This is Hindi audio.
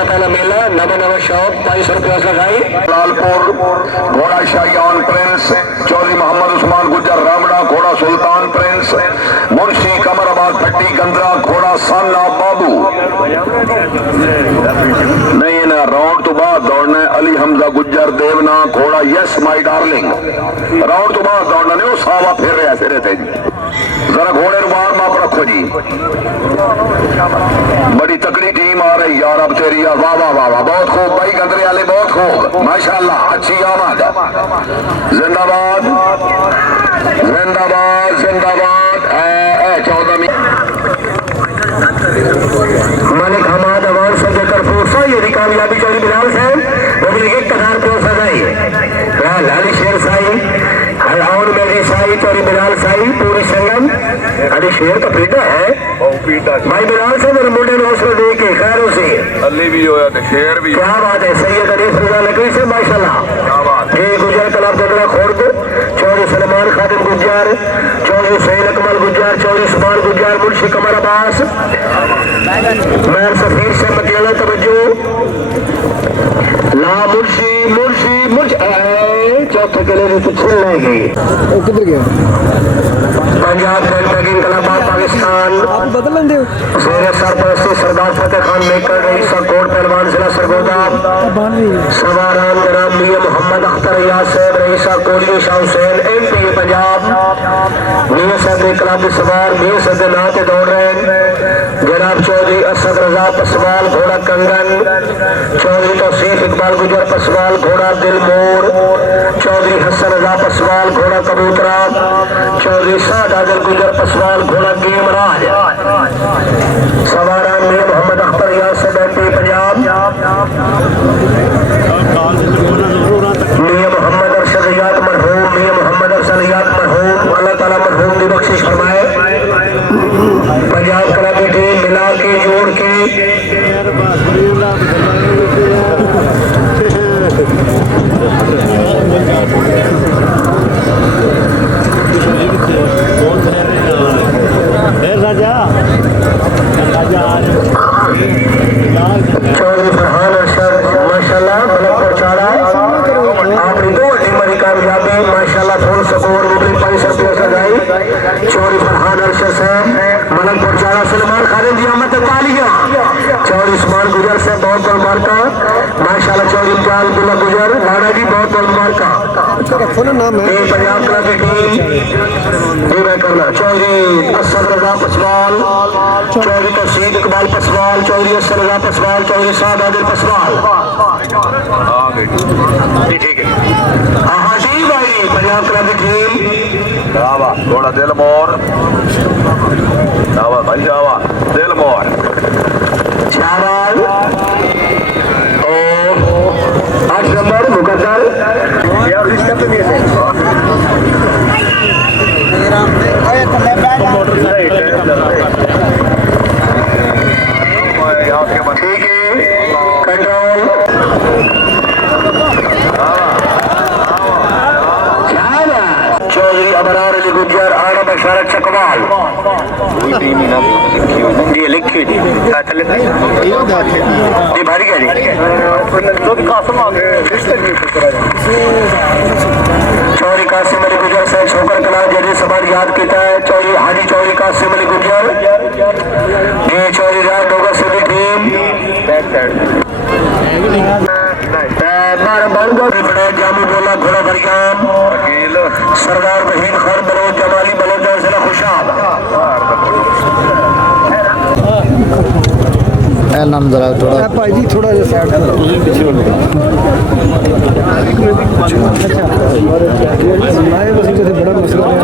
अल्लाह ताला मेला नवा नवा शौक 250 रुपया लगाई। लालपुर घोड़ा शाहयान प्रिंस, चौधरी मोहम्मद उस्मान गुजर रामड़ा घोड़ा सुल्तान प्रिंस, मुंशी कमराबाद भट्टी गंदरा घोड़ा साना बाबू। नहीं ना राउंड तो बाद दौड़ना है अली हमजा गुजर देवना घोड़ा यस माई डार्लिंग। राउंड तो बाद दौड़ना नहीं, वो सावा फिर रहा फिर थे जी। जरा घोड़े रुबार माप रखो जी। बड़ी तकड़ी टीम आ रही यार अब तेरी यार। वाह वाह वाह वाह, बहुत खूब भाई गंदरे वाले, बहुत खूब माशाल्लाह, अच्छी आमद। जिंदाबाद जिंदाबाद जिंदाबाद। 14 मालिक हमाद अवान से लेकर फोर्सा, ये भी कामयाबी चौधरी बिलाल साहब वो भी एक कतार पे सजाई लाली शेर साई और मेरी साई चौधरी बिलाल साई पूरी संगम। अरे शेर का पीटा है भाई बिलाल साहब, मेरे मुंडे ने हौसला दे के खैरों से अली भी होया थे शेर भी। क्या बात है, सैयद अनीस रजा लकड़ी से माशाल्लाह। ये गुजर कलाब गदरा खोड़ को चौधरी सलमान खादिम गुज्जार, चौधरी सैयद अकमल गुज्जार, चौधरी सुभान गुज्जार, मुंशी कमर अब्बास मैर सफीर से मतियाला तवज्जो ला मुंशी मुंशी मुझ चौथे किले की छिल लेगी। किधर गया पंजाब बैगिंग कलाबाद पाकिस्तान बदलन दे शेर सरपरस्ती सरदार फतेह खान मेकर रईसा कोट पहलवान जिला सरगोदा सवाराम जनाब मियां मोहम्मद अख्तर यासिर रईसा कोहली शाह हुसैन MP पंजाब मियां साहब कलाब सवार मियां साहब नाथ दौड़ रहे हैं जनाब चौधरी असद रजा पसवाल घोड़ा कंगन, चौधरी तौसीफ इकबाल गुजर पसवाल घोड़ा दिल मोर, चौधरी हसन रजा पसवाल घोड़ा कबूतरा, चौधरी साद आदिल गुजर पसवाल घोड़ा गेमराज सवारा मियां मोहम्मद अख्तर यासिर MP पंजाब मियां मोहम्मद अरशद याद मरहूम मियां मोहम्मद अरशद याद मरहूम अल्लाह ताला मरहूम की बख्शिश फरमाए। पंजाब क्लब की टीम मिला के जोड़ के चौधरी फरहान अरशद माशाल्लाह मलकपुर चाड़ा आपने दो टीम कामयाबी माशाल्लाह फुल स्कोर वो भी 500 रुपया सजाई। चौधरी फरहान अरशद साहब मलकपुर चाड़ा सलमान खालिद जी अहमद तालिया, चौधरी उस्मान गुजर से बहुत बहुत मुबारका माशाल्लाह, चौधरी इम्तियाज अब्दुल्ला गुजर लाड़ा जी बहुत बहुत मुबारका। नाम है पंजाब क्लब की टीम करना चौधरी असद रजा पसवाल, चौधरी तौसीफ इकबाल पसवाल, चौधरी असद रजा पसवाल, चौधरी साद आदिल पसवाल। ठीक है हाँ ठीक भाई पंजाब क्लब की टीम थोड़ा दिल मोर भाई जावा दिल मोर चावल और 8 नंबर मुकद्दर ठीक है कंट्रोल चौधरी अबरार अली गुज्जर आना बशारत चकवाल जी लिखिए जी भारी गया जी चौधरी कासिम अली गुज्जर साहब छोकर कला जरी समाज याद किया है। चौधरी हाजी चौधरी कासिम अली गुज्जर ये चौधरी राज डोगर से भी टीम जामू बोला घोड़ा बरियाम सरदार वहीद खान बलोच जमाली बलोचा जिला खुशाब नाम जरा थोड़ा भाई जी थोड़ा जैसा पीछे बड़ा मसला है।